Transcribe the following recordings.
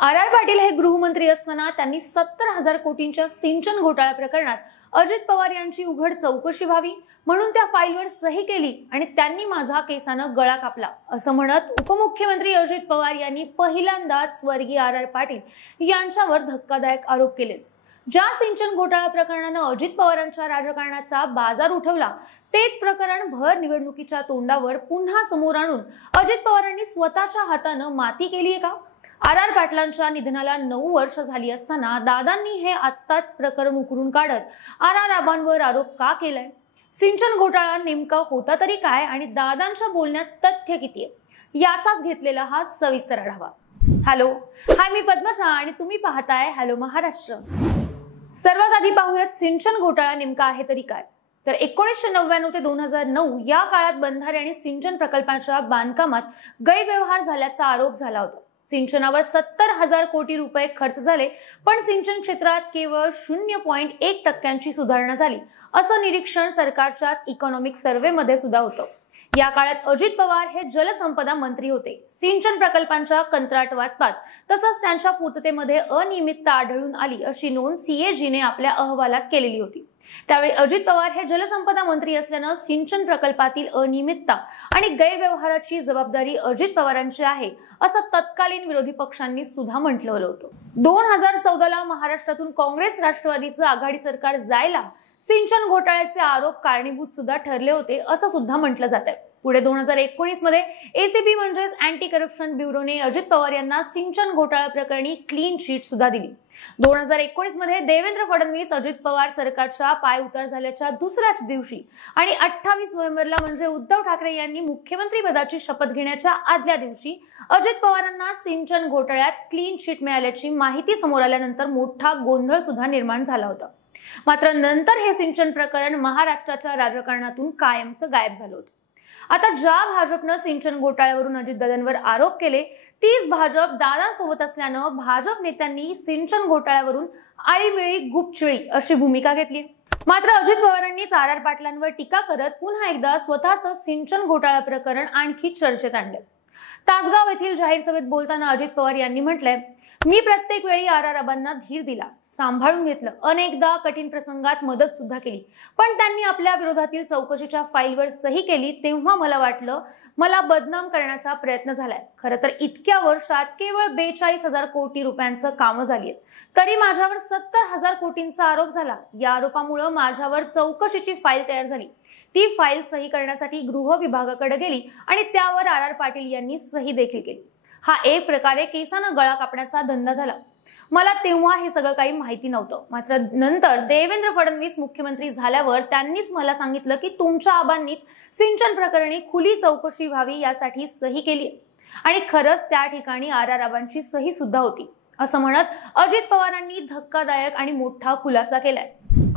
R Patil हे गृहमंत्री असताना त्यांनी 70,000 कोटींच्या सिंचन घोटाळा प्रकरणात अजित पवार यांची उघड चौकशी व्हावी म्हणून त्या फाईलवर सही केली आणि त्यांनी माझा केसानं गळा कापला असं म्हणत उपमुख्यमंत्री अजित पवार यांनी पहिल्यांदाच स्वर्गीय आर पाटील यांच्यावर धक्कादायक आरोप केले। ज्या सिंचन घोटाळा प्रकरणाने अजित पवारांच्या राजकारणाचा बाजार उठवला तेच प्रकरण भर निवडणुकीच्या तोंडावर पुन्हा समोर आणून अजित पवारांनी स्वतःच्या हाताने माती केली आहे का? आर पाटलांच्या निधनाला 9 वर्ष झाली असताना दादांनी हे आत्ताच प्रकरण उकरून काढत आबांवर आरोप का केलाय? सिंचन घोटाळा नेमका होता तरी काय आणि दादांच्या बोलण्यात तथ्य किती आहे याचाच घेतलेला हा सविस्तर आढावा। हॅलो, हाय, मी पद्मजा आणि तुम्ही पाहताय हॅलो महाराष्ट्र। सर्वात आधी पाहूयात सिंचन घोटाळा नेमका आहे तरी काय। तर 1999 ते 2009 या काळात बंधारे आणि सिंचन प्रकल्पांच्या बांधकामात गैरव्यवहार झाल्याचा आरोप झाला होता। सिंचनावर 70,000 कोटी रुपये खर्च झाले, पण सिंचन क्षेत्रात केवळ 0.1% सुधारणा झाली असं निरीक्षण सरकारच्याच इकॉनॉमिक सर्व्हेमध्ये सुद्धा होतं। या काळात अजित पवार हे जलसंपदा मंत्री होते। सिंचन प्रकल्पांच्या कंत्राट वाटपात तसंच त्यांच्या पूर्ततेमध्ये अनियमितता आढळून आली अशी नोंद सीएजीने आपल्या अहवालात केलेली होती। त्यावेळी अजित पवार हे जलसंपदा मंत्री असल्याने सिंचन प्रकल्पातील अनियमितता आणि गैरव्यवहाराची जबाबदारी अजित पवारांची आहे असं तत्कालीन विरोधी पक्षांनी सुद्धा म्हटलं होतं। 2014 ला महाराष्ट्रातून काँग्रेस राष्ट्रवादीचं आघाडी सरकार जायला सिंचन घोटाळ्याचे आरोप कारणीभूत सुद्धा ठरले होते असं सुद्धा म्हटलं जातंय। पुढे 2019 मध्ये एसीबी म्हणजेच अँटी करप्शन ब्युरोने अजित पवार यांना सिंचन घोटाळा प्रकरणी क्लीन चिट सुद्धा दिली। 2019 मध्ये देवेंद्र फडणवीस अजित पवार सरकारच्या पायउतार झाल्याच्या दुसऱ्याच दिवशी आणि 28 नोव्हेंबरला म्हणजे उद्धव ठाकरे यांनी मुख्यमंत्री पदाची शपथ घेण्याच्या आदल्या दिवशी अजित पवारांना सिंचन घोटाळ्यात क्लीन चिट मिळाल्याची माहिती समोर आल्यानंतर मोठा गोंधळ सुद्धा निर्माण झाला होता। मात्र नंतर हे सिंचन प्रकरण महाराष्ट्राच्या राजकारणातून कायमचं गायब झालं होतं। आता ज्या भाजपनं सिंचन घोटाळ्यावरून अजितदादांवर आरोप केले तीच भाजप दादांसोबत असल्यानं भाजप नेत्यांनी सिंचन घोटाळ्यावरून आळीमिळी गुपचिळी अशी भूमिका घेतली। मात्र अजित पवारांनीच आर पाटलांवर टीका करत पुन्हा एकदा स्वतःचं सिंचन घोटाळा प्रकरण आणखी चर्चेत आणले। तासगाव येथील जाहीर सभेत बोलताना अजित पवार यांनी म्हटलंय, मी प्रत्येक वेळी आबांना धीर दिला, सांभाळून घेतलं, अनेकदा कठीण प्रसंगात मदत सुद्धा केली, पण त्यांनी आपल्या विरोधातील चौकशीच्या फाईलवर सही केली तेव्हा मला वाटलं मला बदनाम करण्याचा प्रयत्न झालाय। खरं तर इतक्या वर्षात केवळ 42,000 कोटी रुपयांचं कामं झाली आहेत, तरी माझ्यावर 70,000 कोटींचा आरोप झाला। या आरोपामुळे माझ्यावर चौकशीची फाईल तयार झाली। ती फाईल सही करण्यासाठी गृह विभागाकडे गेली आणि त्यावर आर पाटील यांनी सही देखील केली। हा एक प्रकारे केसानं गळा कापण्याचा धंदा झाला। मला तेव्हा हे सगळं काही माहिती नव्हतं। मात्र नंतर देवेंद्र फडणवीस मुख्यमंत्री झाल्यावर त्यांनीच मला सांगितलं की तुमच्या आबांनीच सिंचन प्रकरणी खुली चौकशी व्हावी यासाठी सही केली आणि खरंच त्या ठिकाणी आबांची सही सुद्धा होती असं म्हणत अजित पवारांनी धक्कादायक आणि मोठा खुलासा केलाय।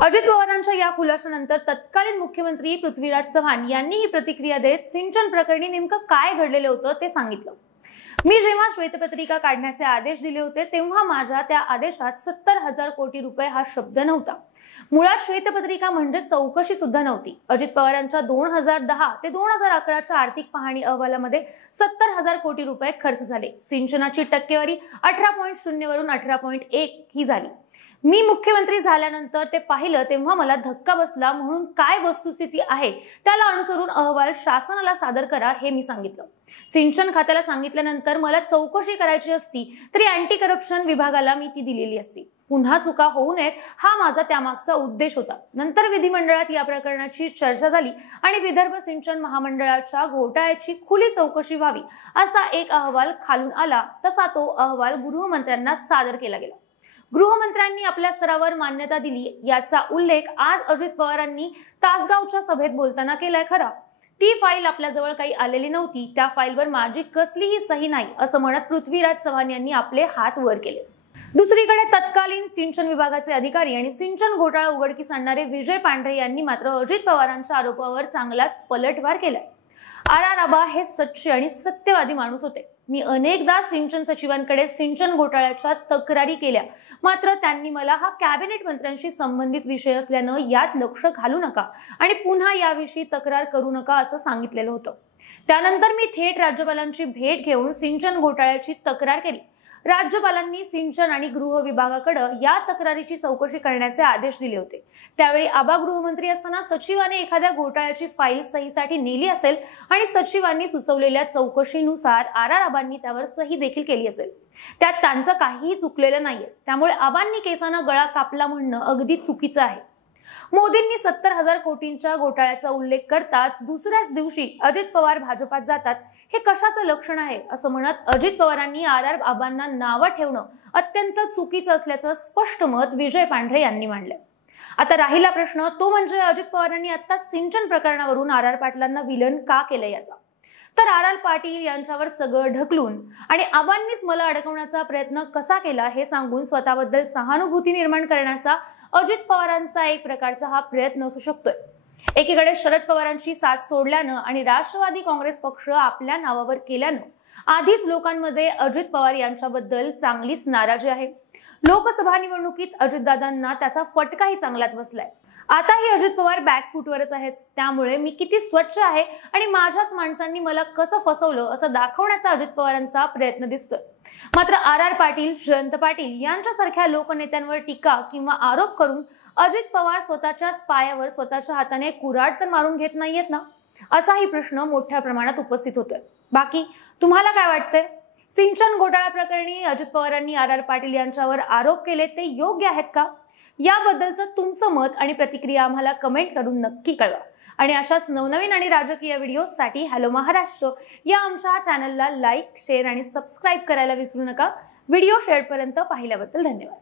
अजित पवारांच्या या खुलाशानंतर तत्कालीन मुख्यमंत्री पृथ्वीराज चव्हाण यांनी ही प्रतिक्रिया देत सिंचन प्रकरणी नेमकं काय घडलेलं होतं ते सांगितलं। मी जेव्हा श्वेतपत्रिका काढण्याचे आदेश दिले होते तेव्हा माझ्या त्या आदेशात 70,000 कोटी रुपये हा शब्द नव्हता। मुळात श्वेतपत्रिका म्हणजे चौकशी सुद्धा नव्हती। अजित पवारांच्या 2010 ते 2011च्या आर्थिक पाहणी अहवालामध्ये 70,000 कोटी रुपये खर्च झाले। सिंचनाची टक्केवारी 18.0 वरून 18.1 ही झाली। मी मुख्यमंत्री झाल्यानंतर ते पाहिलं तेव्हा मला धक्का बसला, म्हणून काय वस्तुस्थिती आहे त्याला अनुसरून अहवाल शासनाला सादर करा हे मी सांगितलं। सिंचन खात्याला सांगितल्यानंतर मला चौकशी करायची असती तरी अँटी करप्शन विभागाला मी ती दिलेली असती। पुन्हा चुका होऊ नयेत हा माझा त्यामागचा उद्देश होता। नंतर विधिमंडळात या प्रकरणाची चर्चा झाली आणि विदर्भ सिंचन महामंडळाच्या घोटाळ्याची खुली चौकशी व्हावी असा एक अहवाल खालून आला, तसा तो अहवाल गृहमंत्र्यांना सादर केला गेला। गृहमंत्र्यांनी आपल्या स्तरावर मान्यता दिली याचा उल्लेख आज अजित पवारांनी तासगावच्या सभेत बोलताना केलाय। खरा ती फाईल आपल्याजवळ काही आलेली नव्हती, त्या फाईलवर माझी कसलीही सही नाही असं म्हणत पृथ्वीराज चव्हाण यांनी आपले हात वर केले। दुसरीकडे तत्कालीन सिंचन विभागाचे अधिकारी आणि सिंचन घोटाळा उघडकीस आणणारे विजय पांढरे यांनी मात्र अजित पवारांच्या आरोपावर चांगलाच पलटवार केलाय। आबा हे सच्चे आणि सत्यवादी माणूस होते। मी अनेकदा सिंचन सचिवांकडे सिंचन घोटाळ्याच्या तक्रारी केल्या, मात्र त्यांनी मला हा कॅबिनेट मंत्र्यांशी संबंधित विषय असल्यानं यात लक्ष घालू नका आणि पुन्हा याविषयी तक्रार करू नका असं सांगितलेलं होतं। त्यानंतर मी थेट राज्यपालांची भेट घेऊन सिंचन घोटाळ्याची तक्रार केली। राज्यपालांनी सिंचन आणि गृह विभागाकडे या तक्रारीची चौकशी करण्याचे आदेश दिले होते। त्यावेळी आबा गृहमंत्री असताना सचिवाने एखाद्या घोटाळ्याची फाईल सहीसाठी नेली असेल आणि सचिवांनी सुचवलेल्या चौकशीनुसार आबांनी त्यावर सही देखील केली असेल। त्यात त्यांचं काहीही चुकलेलं नाहीये, त्यामुळे आबांनी केसानं गळा कापला म्हणणं अगदी चुकीचं आहे। मोदींनी 70,000 कोटींच्या घोटाळ्याचा उल्लेख करताच दुसऱ्याच दिवशी अजित पवार भाजपात जातात, हे कशाचं लक्षण आहे असं म्हणत अजित पवारांनी आबांना नावं ठेवणं अत्यंत चुकीचं असल्याचं स्पष्ट मत विजय पांढरे यांनी मांडले। आता राहिला प्रश्न तो म्हणजे अजित पवारांनी आता सिंचन प्रकरणावरून पाटलांना विलन का केलं याचा। तर पाटील यांच्यावर सगळं ढकलून आणि आबांनीच मला अडकवण्याचा प्रयत्न कसा केला हे सांगून स्वतःबद्दल सहानुभूती निर्माण करण्याचा अजित पवारांचा एक प्रकारचा हा प्रयत्न असू शकतोय। एकीकडे शरद पवारांची साथ सोडल्यानं आणि राष्ट्रवादी काँग्रेस पक्ष आपल्या नावावर केल्यानं आधीच लोकांमध्ये अजित पवार यांच्याबद्दल चांगलीच नाराजी आहे। लोकसभा निवडणुकीत अजितदादांना त्याचा फटकाही चांगलाच बसलाय। आताही अजित पवार बॅकफुटवरच आहेत, त्यामुळे मी किती स्वच्छ आहे आणि माझ्याच माणसांनी मला कसं फसवलं असं दाखवण्याचा अजित पवारांचा प्रयत्न दिसतोय। मात्र पाटील, जयंत पाटील यांच्यासारख्या लोकनेत्यांवर टीका किंवा आरोप करून अजित पवार स्वतःच्याच पायावर स्वतःच्या हाताने कुऱ्हाड तर मारून घेत नाहीयेत ना, असाही प्रश्न मोठ्या प्रमाणात उपस्थित होतोय। बाकी तुम्हाला काय वाटतंय? सिंचन घोटाळा प्रकरणी अजित पवारांनी पाटील यांच्यावर आरोप केले ते योग्य आहेत का? याबद्दलचं तुमचं मत आणि प्रतिक्रिया आम्हाला कमेंट करून नक्की कळवा। आणि अशाच नवनवीन आणि राजकीय व्हिडिओसाठी हॅलो महाराष्ट्र या आमच्या चॅनलला लाईक, शेअर आणि सबस्क्राईब करायला विसरू नका। व्हिडिओ शेवटपर्यंत पाहिल्याबद्दल धन्यवाद।